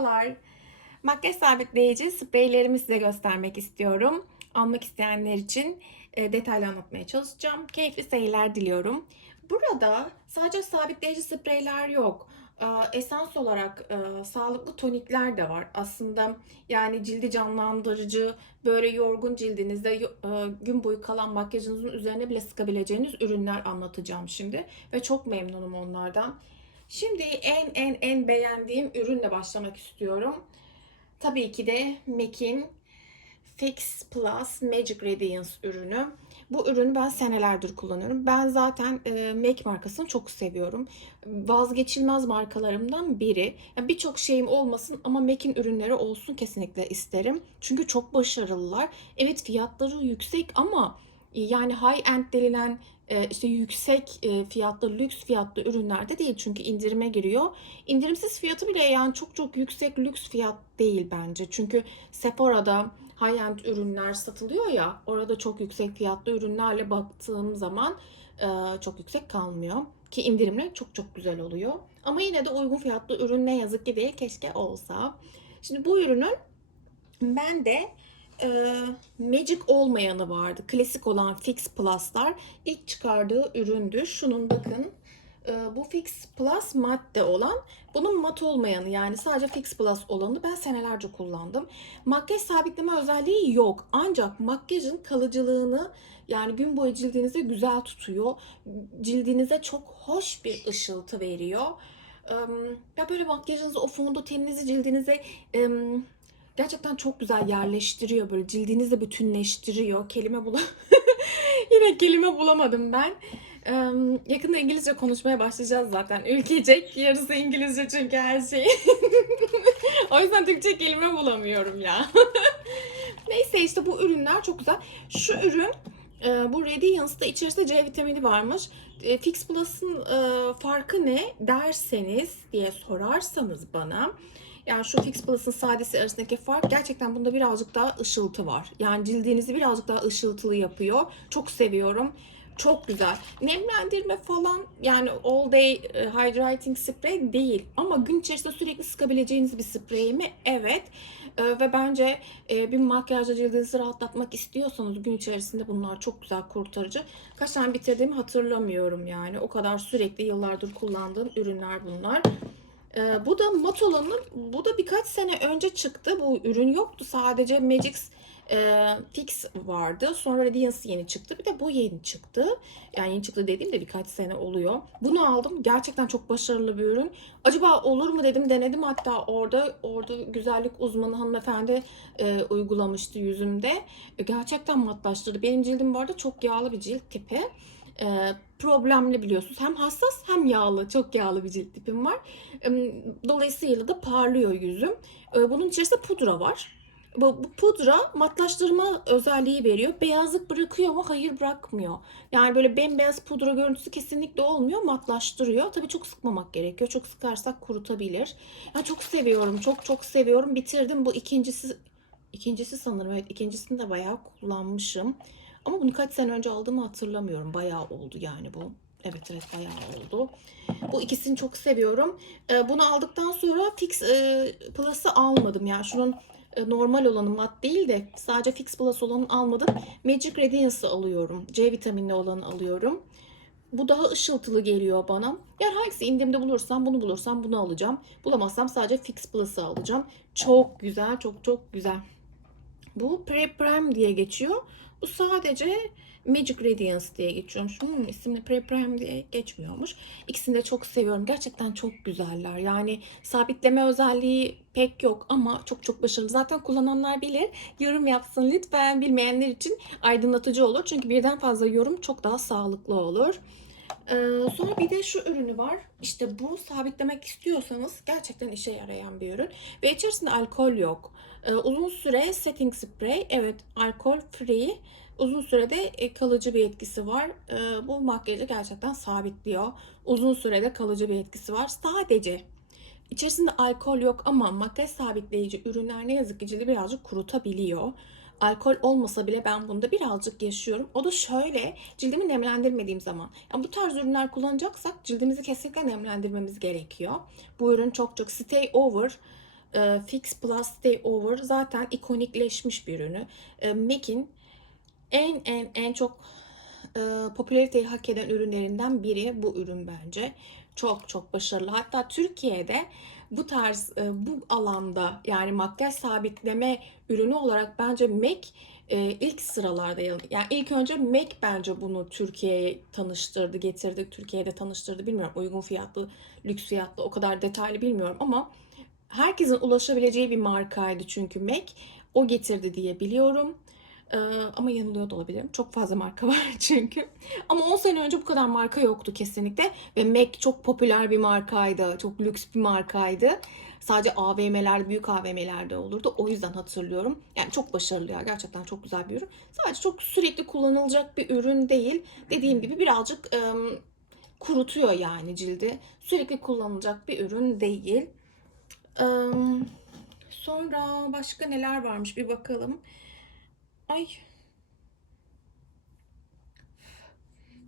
Merhabalar. Makyaj sabitleyici spreylerimi size göstermek istiyorum. Almak isteyenler için e, detaylı anlatmaya çalışacağım. Keyifli seyirler diliyorum. Burada sadece sabitleyici spreyler yok. E, Esans olarak e, sağlıklı tonikler de var. Aslında yani cildi canlandırıcı, böyle yorgun cildinizde gün boyu kalan makyajınızın üzerine bile sıkabileceğiniz ürünler anlatacağım şimdi. Ve çok memnunum onlardan. Şimdi en en en beğendiğim ürünle başlamak istiyorum. Tabii ki de MAC'in Fix Plus Magic Radiance ürünü. Bu ürünü ben senelerdir kullanıyorum. Ben zaten e, MAC markasını çok seviyorum. Vazgeçilmez markalarımdan biri. Yani Birçok şeyim olmasın ama MAC'in ürünleri olsun kesinlikle isterim. Çünkü çok başarılılar. Evet fiyatları yüksek ama e, yani high end denilen işte yüksek e, fiyatlı, lüks fiyatlı ürünlerde değil. Çünkü indirime giriyor. İndirimsiz fiyatı bile yani çok çok yüksek lüks fiyat değil bence. Çünkü Sephora'da high-end ürünler satılıyor ya orada çok yüksek fiyatlı ürünlerle baktığım zaman e, çok yüksek kalmıyor. Ki indirimler çok çok güzel oluyor. Ama yine de uygun fiyatlı ürün ne yazık ki değil. Keşke olsa. Şimdi bu ürünün ben de e, Magic olmayanı vardı. Klasik olan Fix Plus'lar ilk çıkardığı üründü. Şunun bakın e, bu Fix Plus madde olan bunun mat olmayanı yani sadece Fix Plus olanı ben senelerce kullandım. Makyaj sabitleme özelliği yok. Ancak makyajın kalıcılığını yani gün boyu cildinize güzel tutuyor. Cildinize çok hoş bir ışıltı veriyor. Ya böyle makyajınızı, o fondöteninizi cildinize em, gerçekten çok güzel yerleştiriyor. Böyle cildinizle bütünleştiriyor. Kelime bula Yine kelime bulamadım ben. Em, Yakında İngilizce konuşmaya başlayacağız zaten. Ülkecek yarısı İngilizce çünkü her şey. O yüzden Türkçe kelime bulamıyorum ya. Neyse işte bu ürünler çok güzel. Şu ürün e, bu Radiance'da içerisinde C vitamini varmış. E, Fix Plus'ın e, farkı ne derseniz diye sorarsanız bana. Yani şu Fix Plus'ın sadesi arasındaki fark gerçekten bunda birazcık daha ışıltı var. Yani cildinizi birazcık daha ışıltılı yapıyor. Çok seviyorum. Çok güzel. Nemlendirme falan yani all day e, hydrating spray değil. Ama gün içerisinde sürekli sıkabileceğiniz bir sprey mi? Evet. E, ve bence e, bir makyajla cildinizi rahatlatmak istiyorsanız gün içerisinde bunlar çok güzel kurtarıcı. Kaç tane bitirdiğimi hatırlamıyorum yani. O kadar sürekli yıllardır kullandığım ürünler bunlar. E, bu da mat olanı. Bu da birkaç sene önce çıktı. Bu ürün yoktu. Sadece Magix e, Fix vardı. Sonra Radiance yeni çıktı. Bir de bu yeni çıktı. Yani yeni çıktı dediğim de birkaç sene oluyor. Bunu aldım. Gerçekten çok başarılı bir ürün. Acaba olur mu dedim. Denedim hatta orada. Orada güzellik uzmanı hanımefendi e, uygulamıştı yüzümde. E, gerçekten matlaştırdı. Benim cildim bu arada çok yağlı bir cilt tipi. E, problemli biliyorsunuz. Hem hassas hem yağlı. Çok yağlı bir cilt tipim var. Dolayısıyla da parlıyor yüzüm. E, bunun içerisinde pudra var. Bu, bu pudra matlaştırma özelliği veriyor. Beyazlık bırakıyor ama hayır bırakmıyor. Yani böyle bembeyaz pudra görüntüsü kesinlikle olmuyor. Matlaştırıyor. Tabii çok sıkmamak gerekiyor. Çok sıkarsak kurutabilir. Yani çok seviyorum. Çok çok seviyorum. Bitirdim. Bu ikincisi ikincisi sanırım. Evet ikincisini de bayağı kullanmışım. Ama bunu kaç sene önce aldığımı hatırlamıyorum. Bayağı oldu yani bu. Evet evet bayağı oldu. Bu ikisini çok seviyorum. Ee, bunu aldıktan sonra Fix e, Plus'ı almadım. Yani şunun e, normal olanı mat değil de sadece Fix Plus olanı almadım. Magic Radiance'ı alıyorum. C vitaminli olanı alıyorum. Bu daha ışıltılı geliyor bana. Yani hangisi indirimde bulursam bunu bulursam bunu alacağım. Bulamazsam sadece Fix Plus'ı alacağım. Çok güzel, çok çok güzel. Bu Pre Prime diye geçiyor. Bu sadece Magic Radiance diye geçiyormuş. Hmm, isimli Pre Prime diye geçmiyormuş. İkisini de çok seviyorum. Gerçekten çok güzeller. Yani sabitleme özelliği pek yok ama çok çok başarılı. Zaten kullananlar bilir. Yorum yapsın lütfen. Bilmeyenler için aydınlatıcı olur. Çünkü birden fazla yorum çok daha sağlıklı olur. Ee, sonra bir de şu ürünü var. İşte bu sabitlemek istiyorsanız gerçekten işe yarayan bir ürün. Ve içerisinde alkol yok. Ee, uzun süre setting spray. Evet alkol free. Uzun sürede e, kalıcı bir etkisi var. Ee, bu makyajı gerçekten sabitliyor. Uzun sürede kalıcı bir etkisi var. Sadece içerisinde alkol yok ama makyaj sabitleyici ürünler ne yazık ki cildi birazcık kurutabiliyor. Alkol olmasa bile ben bunda birazcık yaşıyorum. O da şöyle cildimi nemlendirmediğim zaman. Yani bu tarz ürünler kullanacaksak cildimizi kesinlikle nemlendirmemiz gerekiyor. Bu ürün çok çok stay over e, Fix Plus Stay Over zaten ikonikleşmiş bir ürünü. E, MAC'in en en en çok e, popülariteyi hak eden ürünlerinden biri bu ürün bence. Çok çok başarılı. Hatta Türkiye'de bu tarz e, bu alanda yani makyaj sabitleme ürünü olarak bence MAC e, ilk sıralarda yani ilk önce MAC bence bunu Türkiye'ye tanıştırdı, getirdi, Türkiye'de tanıştırdı. Bilmiyorum uygun fiyatlı, lüks fiyatlı o kadar detaylı bilmiyorum ama herkesin ulaşabileceği bir markaydı çünkü MAC. O getirdi diye biliyorum. Ee, ama yanılıyor da olabilirim. Çok fazla marka var çünkü. Ama 10 sene önce bu kadar marka yoktu kesinlikle. Ve MAC çok popüler bir markaydı. Çok lüks bir markaydı. Sadece AVM'lerde, büyük AVM'lerde olurdu. O yüzden hatırlıyorum. Yani çok başarılı ya. Gerçekten çok güzel bir ürün. Sadece çok sürekli kullanılacak bir ürün değil. Dediğim gibi birazcık ım, kurutuyor yani cildi. Sürekli kullanılacak bir ürün değil. Im, sonra başka neler varmış bir bakalım. Ay.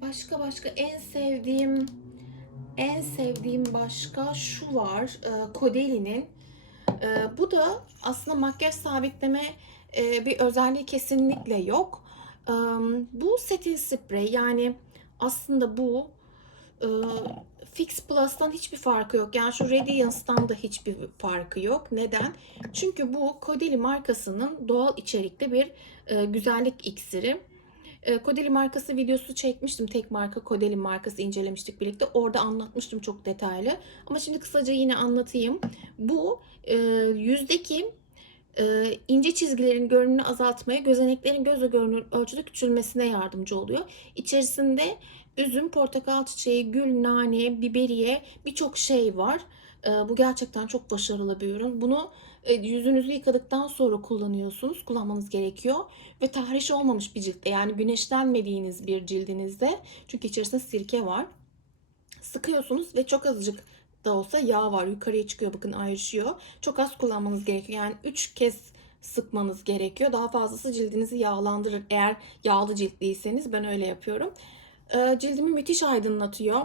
Başka başka en sevdiğim en sevdiğim başka şu var. E, Caudalie e, bu da aslında makyaj sabitleme e, bir özelliği kesinlikle yok. E, bu setting sprey yani aslında bu e, Fix Plus'tan hiçbir farkı yok. Yani şu Radiance'dan da hiçbir farkı yok. Neden? Çünkü bu Caudalie markasının doğal içerikli bir e, güzellik iksiri. E, Caudalie markası videosu çekmiştim. Tek marka Caudalie markası incelemiştik birlikte. Orada anlatmıştım çok detaylı. Ama şimdi kısaca yine anlatayım. Bu e, yüzdeki ince çizgilerin görünümünü azaltmaya, gözeneklerin gözle görünür ölçüde küçülmesine yardımcı oluyor. İçerisinde üzüm, portakal çiçeği, gül, nane, biberiye birçok şey var. E, bu gerçekten çok başarılı bir ürün. Bunu e, yüzünüzü yıkadıktan sonra kullanıyorsunuz. Kullanmanız gerekiyor. Ve tahriş olmamış bir ciltte yani güneşlenmediğiniz bir cildinizde. Çünkü içerisinde sirke var. Sıkıyorsunuz ve çok azıcık da olsa yağ var. Yukarıya çıkıyor bakın ayrışıyor. Çok az kullanmanız gerekiyor. Yani 3 kez sıkmanız gerekiyor. Daha fazlası cildinizi yağlandırır. Eğer yağlı ciltliyseniz ben öyle yapıyorum. E, cildimi müthiş aydınlatıyor.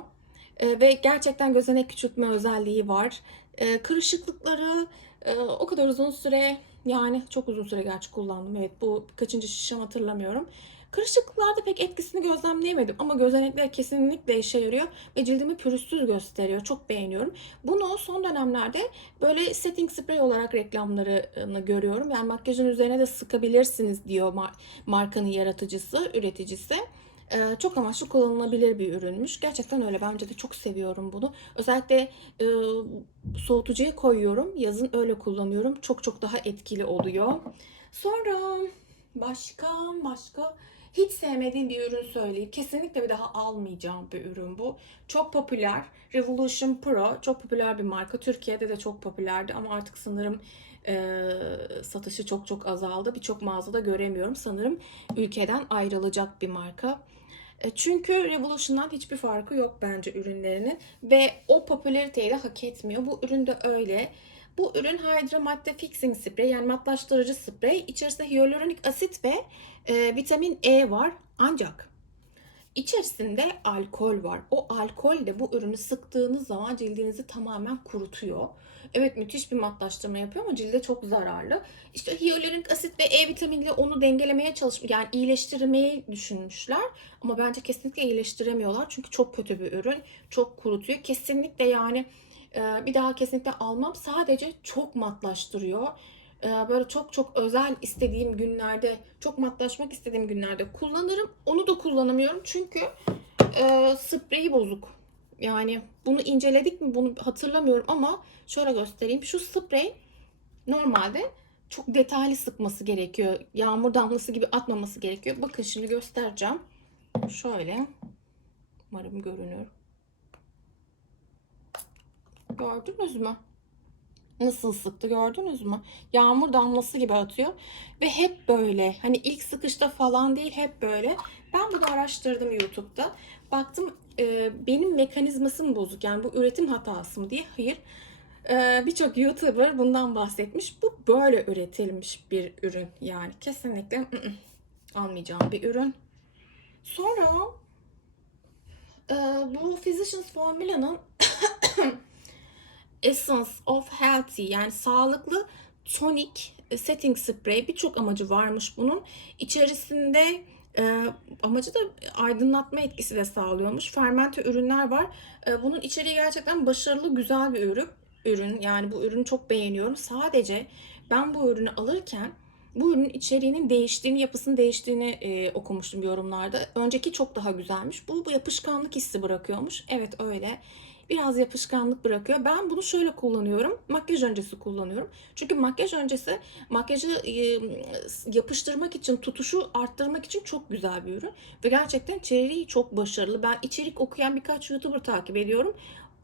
E, ve gerçekten gözenek küçültme özelliği var. E, kırışıklıkları e, o kadar uzun süre yani çok uzun süre gerçi kullandım. Evet bu kaçıncı şişem hatırlamıyorum. Kırışıklıklarda pek etkisini gözlemleyemedim ama gözenekler kesinlikle işe yarıyor ve cildimi pürüzsüz gösteriyor. Çok beğeniyorum. Bunu son dönemlerde böyle setting spray olarak reklamlarını görüyorum. Yani makyajın üzerine de sıkabilirsiniz diyor mar- markanın yaratıcısı, üreticisi. Ee, çok amaçlı kullanılabilir bir ürünmüş. Gerçekten öyle. Bence de çok seviyorum bunu. Özellikle e, soğutucuya koyuyorum. Yazın öyle kullanıyorum. Çok çok daha etkili oluyor. Sonra başka başka hiç sevmediğim bir ürün söyleyip kesinlikle bir daha almayacağım bir ürün bu. Çok popüler. Revolution Pro çok popüler bir marka. Türkiye'de de çok popülerdi ama artık sanırım e, satışı çok çok azaldı. Birçok mağazada göremiyorum. Sanırım ülkeden ayrılacak bir marka. E, Çünkü Revolution'dan hiçbir farkı yok bence ürünlerinin ve o popülariteyi de hak etmiyor. Bu ürün de öyle. Bu ürün Hydra Matte Fixing Spray yani matlaştırıcı sprey. İçerisinde hyaluronik asit ve e, vitamin E var. Ancak içerisinde alkol var. O alkol de bu ürünü sıktığınız zaman cildinizi tamamen kurutuyor. Evet müthiş bir matlaştırma yapıyor ama cilde çok zararlı. İşte hyaluronik asit ve E vitaminiyle onu dengelemeye çalışmış. Yani iyileştirmeyi düşünmüşler. Ama bence kesinlikle iyileştiremiyorlar. Çünkü çok kötü bir ürün. Çok kurutuyor. Kesinlikle yani bir daha kesinlikle almam. Sadece çok matlaştırıyor. E, Böyle çok çok özel istediğim günlerde, çok matlaşmak istediğim günlerde kullanırım. Onu da kullanamıyorum çünkü e, spreyi bozuk. Yani bunu inceledik mi bunu hatırlamıyorum ama şöyle göstereyim. Şu sprey normalde çok detaylı sıkması gerekiyor. Yağmur damlası gibi atmaması gerekiyor. Bakın şimdi göstereceğim. Şöyle. Umarım görünür. Gördünüz mü? Nasıl sıktı gördünüz mü? Yağmur damlası gibi atıyor. Ve hep böyle. Hani ilk sıkışta falan değil hep böyle. Ben bunu araştırdım YouTube'da. Baktım e, benim mekanizması mı bozuk? Yani bu üretim hatası mı diye. Hayır. E, Birçok YouTuber bundan bahsetmiş. Bu böyle üretilmiş bir ürün. Yani kesinlikle ı -ı, almayacağım bir ürün. Sonra e, bu Physicians Formula'nın Essence of Healthy yani sağlıklı tonik setting spray birçok amacı varmış bunun. İçerisinde e, amacı da aydınlatma etkisi de sağlıyormuş. Fermente ürünler var. E, bunun içeriği gerçekten başarılı, güzel bir ürün. Ürün yani bu ürünü çok beğeniyorum. Sadece ben bu ürünü alırken bu ürünün içeriğinin değiştiğini, yapısının değiştiğini e, okumuştum yorumlarda. Önceki çok daha güzelmiş. Bu, bu yapışkanlık hissi bırakıyormuş. Evet öyle. Biraz yapışkanlık bırakıyor. Ben bunu şöyle kullanıyorum. Makyaj öncesi kullanıyorum. Çünkü makyaj öncesi makyajı e, yapıştırmak için, tutuşu arttırmak için çok güzel bir ürün. Ve gerçekten içeriği çok başarılı. Ben içerik okuyan birkaç YouTuber takip ediyorum.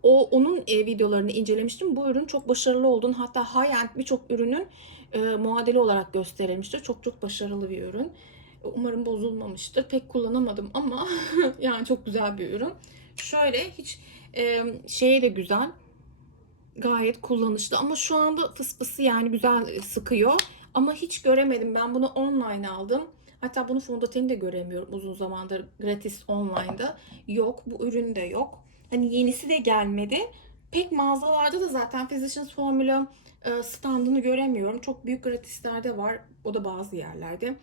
O onun e, videolarını incelemiştim. Bu ürün çok başarılı olduğunu hatta high-end birçok ürünün e, muadili olarak gösterilmiştir. Çok çok başarılı bir ürün. Umarım bozulmamıştır. Pek kullanamadım ama yani çok güzel bir ürün. Şöyle hiç e, şeye de güzel. Gayet kullanışlı ama şu anda fıspısı yani güzel sıkıyor. Ama hiç göremedim. Ben bunu online aldım. Hatta bunu fondöteni de göremiyorum uzun zamandır gratis online'da. Yok bu ürün de yok. Hani yenisi de gelmedi. Pek mağazalarda da zaten Physicians Formula e, standını göremiyorum. Çok büyük gratislerde var. O da bazı yerlerde.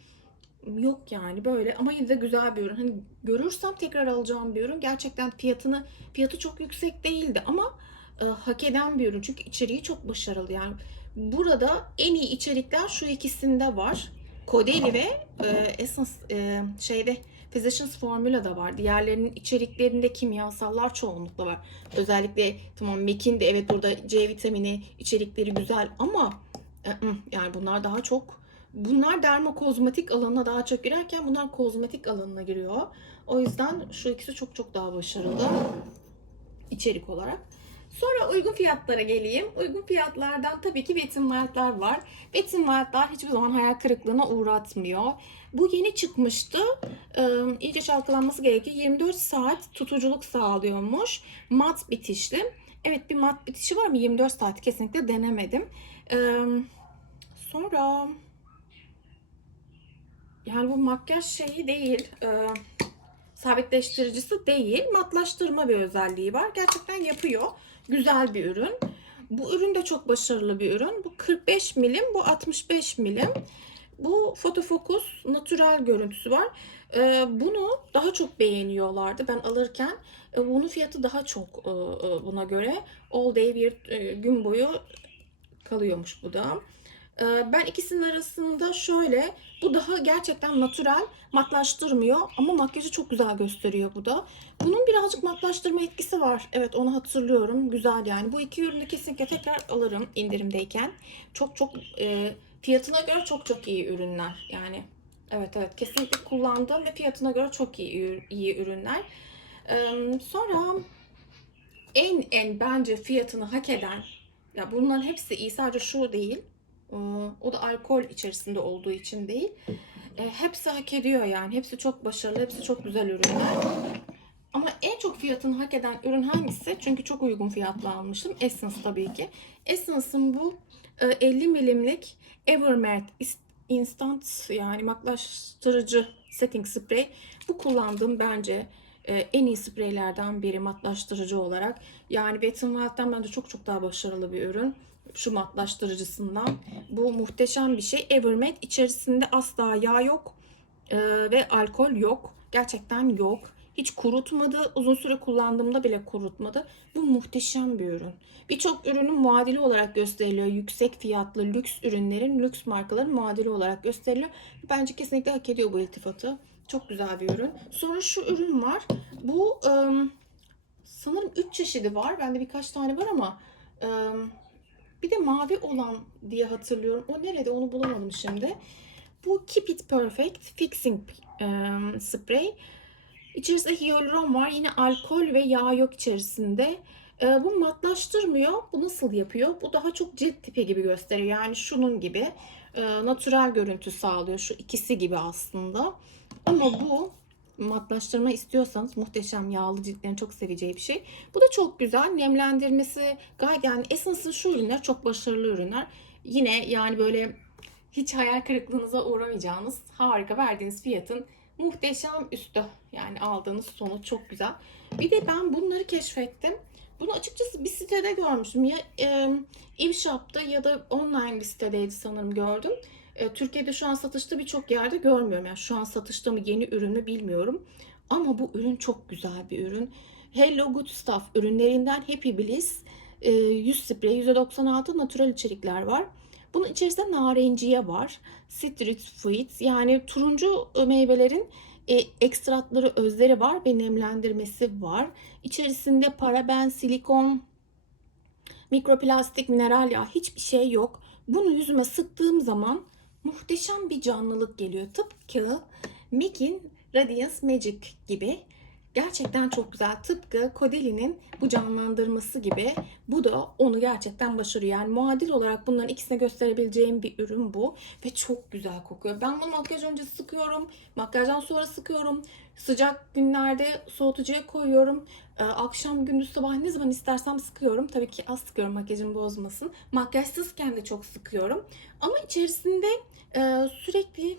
Yok yani böyle ama yine de güzel bir ürün. Hani görürsem tekrar alacağım bir ürün. Gerçekten fiyatını fiyatı çok yüksek değildi ama e, hak eden bir ürün. Çünkü içeriği çok başarılı. Yani burada en iyi içerikler şu ikisinde var. Kodeli ve e, Essence e, şeyde Physicians Formula'da var. Diğerlerinin içeriklerinde kimyasallar çoğunlukla var. Özellikle tamam MAC'in de evet burada C vitamini içerikleri güzel ama e, yani bunlar daha çok bunlar dermokozmetik alanına daha çok girerken bunlar kozmetik alanına giriyor. O yüzden şu ikisi çok çok daha başarılı içerik olarak. Sonra uygun fiyatlara geleyim. Uygun fiyatlardan tabii ki n Wild'lar var. N Wild'lar hiçbir zaman hayal kırıklığına uğratmıyor. Bu yeni çıkmıştı. Ee, iyice çalkalanması gerekiyor. 24 saat tutuculuk sağlıyormuş. Mat bitişli. Evet bir mat bitişi var mı? 24 saat kesinlikle denemedim. Ee, sonra yani bu makyaj şeyi değil. E, sabitleştiricisi değil. Matlaştırma bir özelliği var. Gerçekten yapıyor. Güzel bir ürün. Bu ürün de çok başarılı bir ürün. Bu 45 milim, bu 65 milim. Bu fotofokus natürel görüntüsü var. Ee, bunu daha çok beğeniyorlardı ben alırken. E, bunun fiyatı daha çok e, e, buna göre. All day bir e, gün boyu kalıyormuş bu da. Ee, Ben ikisinin arasında şöyle, bu daha gerçekten natürel, matlaştırmıyor ama makyajı çok güzel gösteriyor bu da. Bunun birazcık matlaştırma etkisi var. Evet onu hatırlıyorum. Güzel yani. Bu iki ürünü kesinlikle tekrar alırım indirimdeyken. Çok çok e, fiyatına göre çok çok iyi ürünler. Yani evet evet kesinlikle kullandığım ve fiyatına göre çok iyi iyi ürünler. Ee, sonra en en bence fiyatını hak eden ya bunların hepsi iyi sadece şu değil. Ee, O da alkol içerisinde olduğu için değil. E, hepsi hak ediyor yani. Hepsi çok başarılı, hepsi çok güzel ürünler. Ama en çok fiyatını hak eden ürün hangisi? Çünkü çok uygun fiyatla almıştım. Essence tabii ki. Essence'ın bu e, 50 milimlik Evermatte is- Instant yani matlaştırıcı setting spray. Bu kullandığım bence e, en iyi spreylerden biri matlaştırıcı olarak. Yani Wet n Wild'den bence çok çok daha başarılı bir ürün. Şu matlaştırıcısından. Bu muhteşem bir şey. Evermatte içerisinde asla yağ yok e, ve alkol yok. Gerçekten yok. Hiç kurutmadı. Uzun süre kullandığımda bile kurutmadı. Bu muhteşem bir ürün. Birçok ürünün muadili olarak gösteriliyor. Yüksek fiyatlı lüks ürünlerin, lüks markaların muadili olarak gösteriliyor. Bence kesinlikle hak ediyor bu iltifatı. Çok güzel bir ürün. Sonra şu ürün var. Bu ım, sanırım 3 çeşidi var. Bende birkaç tane var ama ım, bir de mavi olan diye hatırlıyorum. O nerede onu bulamadım şimdi. Bu Keep It Perfect Fixing ım, Spray. İçerisinde hyaluron var. Yine alkol ve yağ yok içerisinde. Ee, bu matlaştırmıyor. Bu nasıl yapıyor? Bu daha çok cilt tipi gibi gösteriyor. Yani şunun gibi. E, natürel görüntü sağlıyor. Şu ikisi gibi aslında. Ama bu matlaştırma istiyorsanız muhteşem yağlı ciltlerin çok seveceği bir şey. Bu da çok güzel. Nemlendirmesi gayet yani Essence'ın şu ürünler çok başarılı ürünler. Yine yani böyle hiç hayal kırıklığınıza uğramayacağınız harika verdiğiniz fiyatın muhteşem üstü. Yani aldığınız sonuç çok güzel. Bir de ben bunları keşfettim. Bunu açıkçası bir sitede görmüştüm. Ya e, e-shop'ta ya da online bir sitedeydi sanırım gördüm. E, Türkiye'de şu an satışta birçok yerde görmüyorum. Yani şu an satışta mı yeni ürün mü bilmiyorum. Ama bu ürün çok güzel bir ürün. Hello Good Stuff ürünlerinden Happy Bliss e, yüz spreyi %96 natürel içerikler var. Bunun içerisinde narenciye var. Citrus fruits yani turuncu meyvelerin e, ekstratları, özleri var ve nemlendirmesi var. İçerisinde paraben, silikon, mikroplastik, mineral yağ hiçbir şey yok. Bunu yüzüme sıktığım zaman muhteşem bir canlılık geliyor. Tıpkı MAC'in Radiance Magic gibi. Gerçekten çok güzel. Tıpkı Caudaly'nin bu canlandırması gibi. Bu da onu gerçekten başarıyor. Yani muadil olarak bunların ikisine gösterebileceğim bir ürün bu. Ve çok güzel kokuyor. Ben bunu makyaj öncesi sıkıyorum. Makyajdan sonra sıkıyorum. Sıcak günlerde soğutucuya koyuyorum. Ee, akşam, gündüz, sabah ne zaman istersem sıkıyorum. Tabii ki az sıkıyorum makyajım bozmasın. Makyajsızken de çok sıkıyorum. Ama içerisinde e, sürekli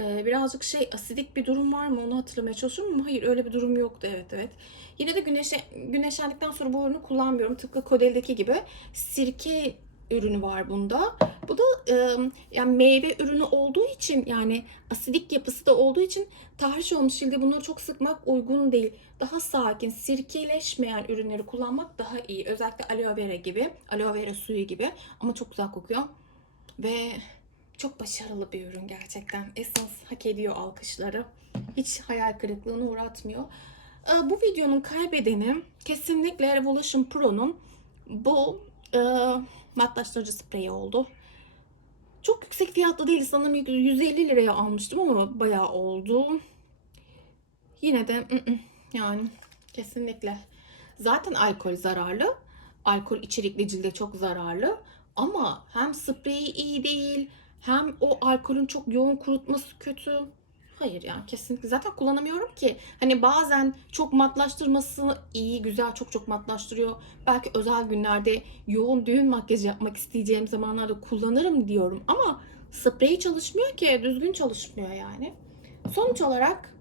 ee, birazcık şey asidik bir durum var mı onu hatırlamaya çalışıyorum ama hayır öyle bir durum yoktu evet evet. Yine de güneşe, güneşlendikten sonra bu ürünü kullanmıyorum. Tıpkı Kodel'deki gibi sirke ürünü var bunda. Bu da e, yani meyve ürünü olduğu için yani asidik yapısı da olduğu için tahriş olmuş cilde bunları çok sıkmak uygun değil. Daha sakin, sirkeleşmeyen ürünleri kullanmak daha iyi. Özellikle aloe vera gibi, aloe vera suyu gibi ama çok güzel kokuyor. Ve çok başarılı bir ürün gerçekten. Essence hak ediyor alkışları. Hiç hayal kırıklığına uğratmıyor. Ee, Bu videonun kaybedeni kesinlikle Revolution Pro'nun bu e, matlaştırıcı spreyi oldu. Çok yüksek fiyatlı değil. Sanırım 150 liraya almıştım ama bayağı oldu. Yine de yani kesinlikle. Zaten alkol zararlı. Alkol içerikli cilde çok zararlı. Ama hem spreyi iyi değil hem o alkolün çok yoğun kurutması kötü. Hayır yani kesinlikle zaten kullanamıyorum ki. Hani bazen çok matlaştırması iyi, güzel çok çok matlaştırıyor. Belki özel günlerde yoğun düğün makyajı yapmak isteyeceğim zamanlarda kullanırım diyorum. Ama sprey çalışmıyor ki, düzgün çalışmıyor yani. Sonuç olarak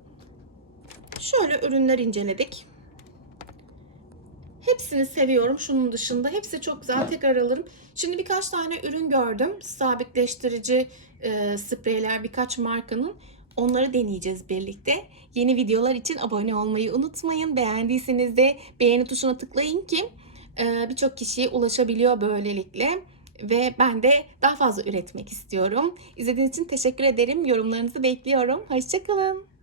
şöyle ürünler inceledik. Hepsini seviyorum şunun dışında. Hepsi çok güzel. Tekrar alırım. Şimdi birkaç tane ürün gördüm. Sabitleştirici e, spreyler birkaç markanın. Onları deneyeceğiz birlikte. Yeni videolar için abone olmayı unutmayın. Beğendiyseniz de beğeni tuşuna tıklayın ki e, birçok kişiye ulaşabiliyor böylelikle. Ve ben de daha fazla üretmek istiyorum. İzlediğiniz için teşekkür ederim. Yorumlarınızı bekliyorum. Hoşçakalın.